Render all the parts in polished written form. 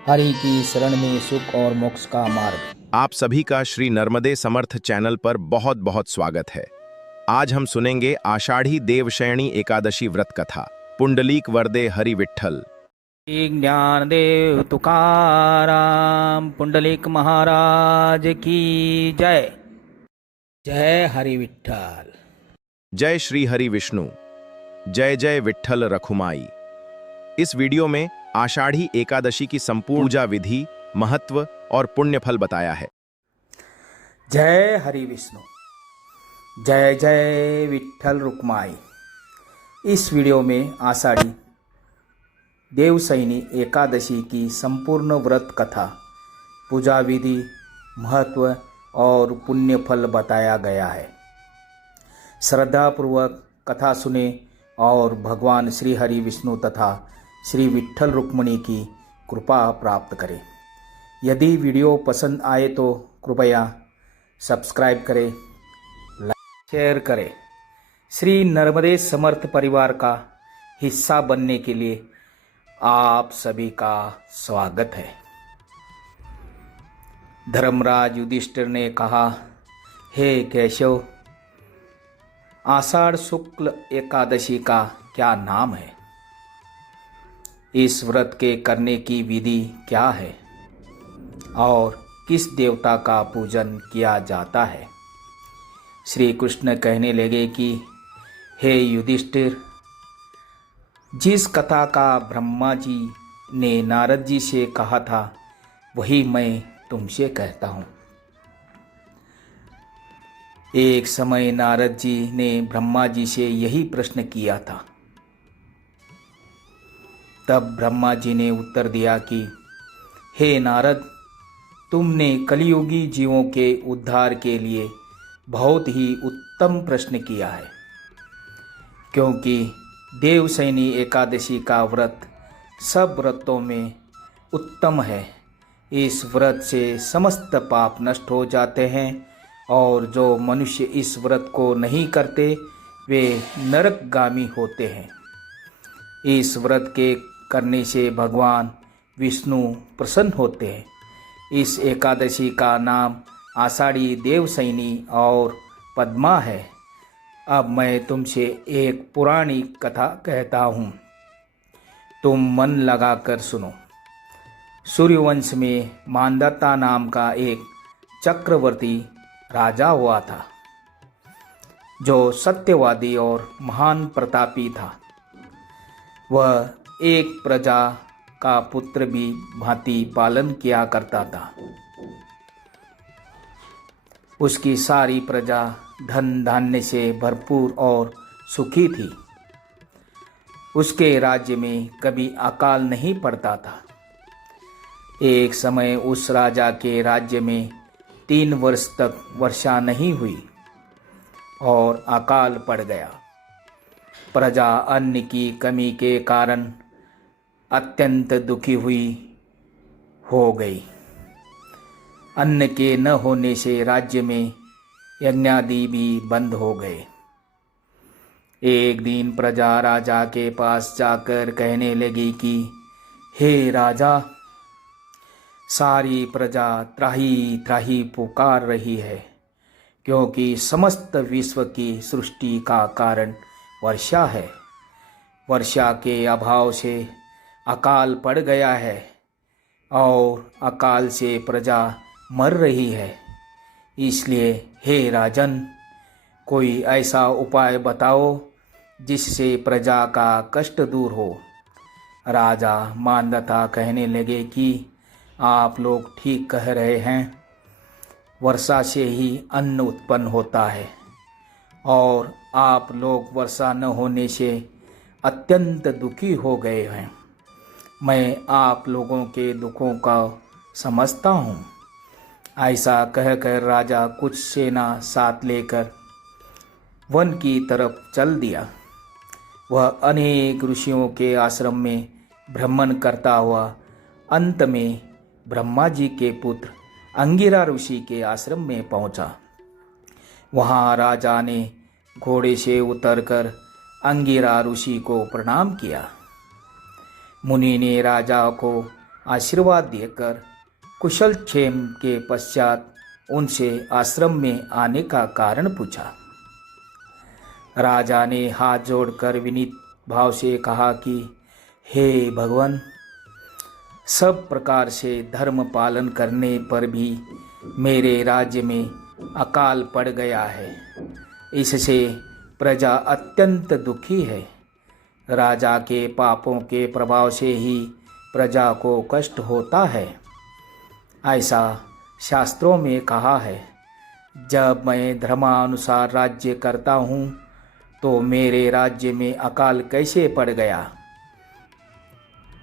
हरि की शरण में सुख और मोक्ष का मार्ग। आप सभी का श्री नर्मदे समर्थ चैनल पर बहुत बहुत स्वागत है। आज हम सुनेंगे आषाढ़ी देवशयनी एकादशी व्रत कथा। पुंडलीक वरदे हरि विठ्ठल। ज्ञानदेव तुकाराम पुंडलिक महाराज की जय। जय हरि विठ्ठल। जय श्री हरि विष्णु। जय जय विठ्ठल रखुमाई। इस वीडियो में आषाढ़ी एकादशी की संपूर्ण पूजा विधि, महत्व और पुण्यफल बताया है। जय हरि विष्णु। जय जय विठ्ठल रुक्माई। इस वीडियो में आषाढ़ी देवशयनी एकादशी की संपूर्ण व्रत कथा, पूजा विधि, महत्व और पुण्यफल बताया गया है। श्रद्धापूर्वक कथा सुने और भगवान श्री हरि विष्णु तथा श्री विठ्ठल रुक्मिणी की कृपा प्राप्त करें। यदि वीडियो पसंद आए तो कृपया सब्सक्राइब करें, लाइक शेयर करें। श्री नर्मदे समर्थ परिवार का हिस्सा बनने के लिए आप सभी का स्वागत है। धर्मराज युधिष्ठिर ने कहा, हे केशव, आषाढ़ शुक्ल एकादशी का क्या नाम है? इस व्रत के करने की विधि क्या है और किस देवता का पूजन किया जाता है? श्री कृष्ण कहने लगे कि हे युधिष्ठिर, जिस कथा का ब्रह्मा जी ने नारद जी से कहा था वही मैं तुमसे कहता हूँ। एक समय नारद जी ने ब्रह्मा जी से यही प्रश्न किया था। तब ब्रह्मा जी ने उत्तर दिया कि हे नारद, तुमने कलियुगी जीवों के उद्धार के लिए बहुत ही उत्तम प्रश्न किया है, क्योंकि देवशयनी एकादशी का व्रत सब व्रतों में उत्तम है। इस व्रत से समस्त पाप नष्ट हो जाते हैं और जो मनुष्य इस व्रत को नहीं करते वे नरकगामी होते हैं। इस व्रत के करने से भगवान विष्णु प्रसन्न होते हैं। इस एकादशी का नाम आषाढ़ी देवशयनी और पद्मा है। अब मैं तुमसे एक पुरानी कथा कहता हूँ, तुम मन लगाकर सुनो। सूर्यवंश में मांधाता नाम का एक चक्रवर्ती राजा हुआ था, जो सत्यवादी और महान प्रतापी था। वह एक प्रजा का पुत्र भी भांति पालन किया करता था। उसकी सारी प्रजा धन धान्य से भरपूर और सुखी थी। उसके राज्य में कभी अकाल नहीं पड़ता था। एक समय उस राजा के राज्य में 3 वर्ष तक वर्षा नहीं हुई और अकाल पड़ गया। प्रजा अन्न की कमी के कारण अत्यंत दुखी हो गई। अन्न के न होने से राज्य में यज्ञादि भी बंद हो गए। एक दिन प्रजा राजा के पास जाकर कहने लगी कि हे राजा, सारी प्रजा त्राही त्राही पुकार रही है, क्योंकि समस्त विश्व की सृष्टि का कारण वर्षा है। वर्षा के अभाव से अकाल पड़ गया है और अकाल से प्रजा मर रही है। इसलिए हे राजन, कोई ऐसा उपाय बताओ जिससे प्रजा का कष्ट दूर हो। राजा मांधाता कहने लगे कि आप लोग ठीक कह रहे हैं। वर्षा से ही अन्न उत्पन्न होता है और आप लोग वर्षा न होने से अत्यंत दुखी हो गए हैं। मैं आप लोगों के दुखों का समझता हूँ। ऐसा कहकर राजा कुछ सेना साथ लेकर वन की तरफ चल दिया। वह अनेक ऋषियों के आश्रम में भ्रमण करता हुआ अंत में ब्रह्मा जी के पुत्र अंगिरा ऋषि के आश्रम में पहुँचा। वहाँ राजा ने घोड़े से उतरकर अंगिरा ऋषि को प्रणाम किया। मुनि ने राजा को आशीर्वाद देकर कुशल क्षेम के पश्चात उनसे आश्रम में आने का कारण पूछा। राजा ने हाथ जोड़कर विनीत भाव से कहा कि हे भगवान, सब प्रकार से धर्म पालन करने पर भी मेरे राज्य में अकाल पड़ गया है। इससे प्रजा अत्यंत दुखी है। राजा के पापों के प्रभाव से ही प्रजा को कष्ट होता है। ऐसा शास्त्रों में कहा है। जब मैं धर्मानुसार राज्य करता हूँ तो मेरे राज्य में अकाल कैसे पड़ गया,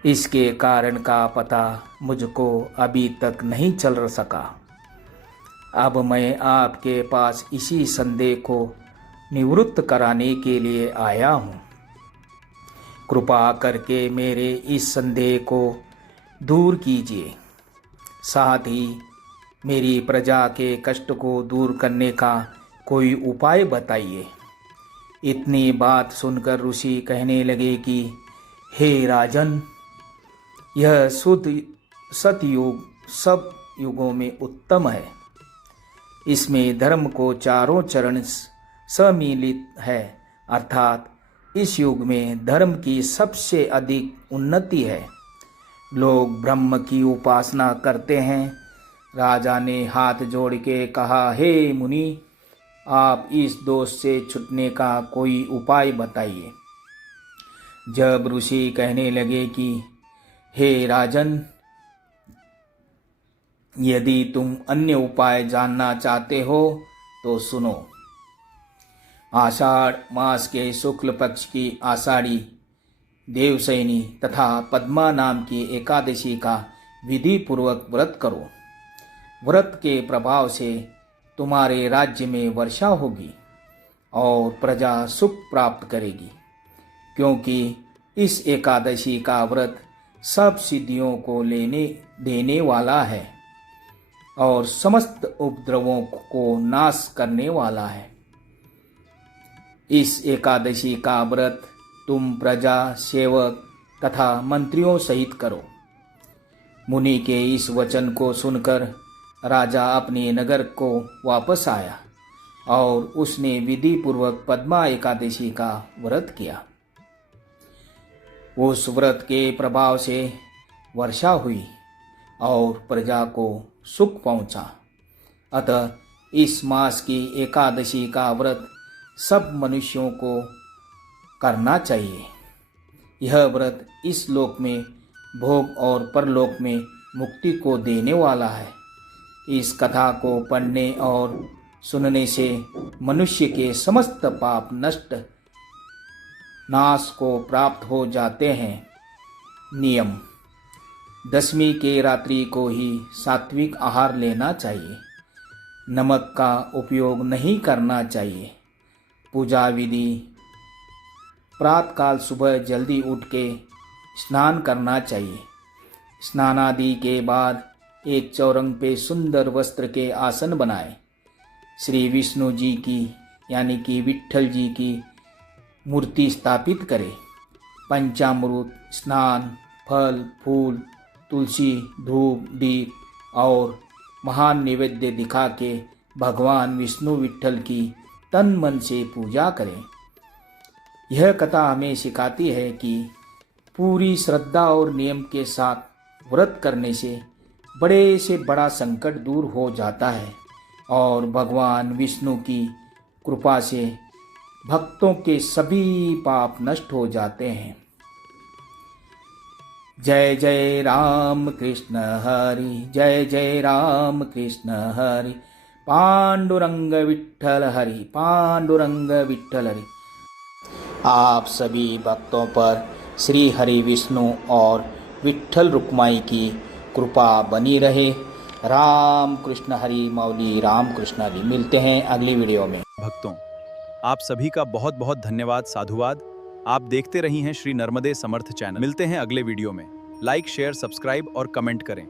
इसके कारण का पता मुझको अभी तक नहीं चल सका। अब मैं आपके पास इसी संदेह को निवृत्त कराने के लिए आया हूँ। कृपा करके मेरे इस संदेह को दूर कीजिए। साथ ही मेरी प्रजा के कष्ट को दूर करने का कोई उपाय बताइए। इतनी बात सुनकर ऋषि कहने लगे कि हे राजन, यह शुद्ध सतयुग सब युगों में उत्तम है। इसमें धर्म को चारों चरण सम्मिलित है, अर्थात इस युग में धर्म की सबसे अधिक उन्नति है। लोग ब्रह्म की उपासना करते हैं। राजा ने हाथ जोड़ के कहा, हे मुनि, आप इस दोष से छूटने का कोई उपाय बताइए। जब ऋषि कहने लगे कि हे राजन, यदि तुम अन्य उपाय जानना चाहते हो तो सुनो। आषाढ़ मास के शुक्ल पक्ष की आषाढ़ी देवशयनी तथा पद्मा नाम की एकादशी का विधि पूर्वक व्रत करो। व्रत के प्रभाव से तुम्हारे राज्य में वर्षा होगी और प्रजा सुख प्राप्त करेगी, क्योंकि इस एकादशी का व्रत सब सिद्धियों को लेने देने वाला है और समस्त उपद्रवों को नाश करने वाला है। इस एकादशी का व्रत तुम प्रजा, सेवक तथा मंत्रियों सहित करो। मुनि के इस वचन को सुनकर राजा अपने नगर को वापस आया और उसने विधि पूर्वक पद्मा एकादशी का व्रत किया। उस व्रत के प्रभाव से वर्षा हुई और प्रजा को सुख पहुंचा। अतः इस मास की एकादशी का व्रत सब मनुष्यों को करना चाहिए। यह व्रत इस लोक में भोग और परलोक में मुक्ति को देने वाला है। इस कथा को पढ़ने और सुनने से मनुष्य के समस्त पाप नष्ट नाश को प्राप्त हो जाते हैं। नियम: दशमी के रात्रि को ही सात्विक आहार लेना चाहिए। नमक का उपयोग नहीं करना चाहिए। पूजा विधि: प्रातःकाल सुबह जल्दी उठ के स्नान करना चाहिए। स्नानादि के बाद एक चौरंग पे सुंदर वस्त्र के आसन बनाएं। श्री विष्णु जी की यानी कि विट्ठल जी की मूर्ति स्थापित करें। पंचामृत, स्नान, फल, फूल, तुलसी, धूप, दीप और महान नैवेद्य दिखा के भगवान विष्णु विट्ठल की तन मन से पूजा करें। यह कथा हमें सिखाती है कि पूरी श्रद्धा और नियम के साथ व्रत करने से बड़े से बड़ा संकट दूर हो जाता है और भगवान विष्णु की कृपा से भक्तों के सभी पाप नष्ट हो जाते हैं। जय जय राम कृष्ण हरि, जय जय राम कृष्ण हरि, पांडुरंग विट्ठल हरि, पांडुरंग विट्ठल हरि। आप सभी भक्तों पर श्री हरि विष्णु और विट्ठल रुक्माई की कृपा बनी रहे। राम कृष्ण हरि मौली, राम कृष्ण हरि। मिलते हैं अगली वीडियो में। भक्तों, आप सभी का बहुत बहुत धन्यवाद, साधुवाद। आप देखते रही हैं श्री नर्मदे समर्थ चैनल। मिलते हैं अगले वीडियो में। लाइक, शेयर, सब्सक्राइब और कमेंट करें।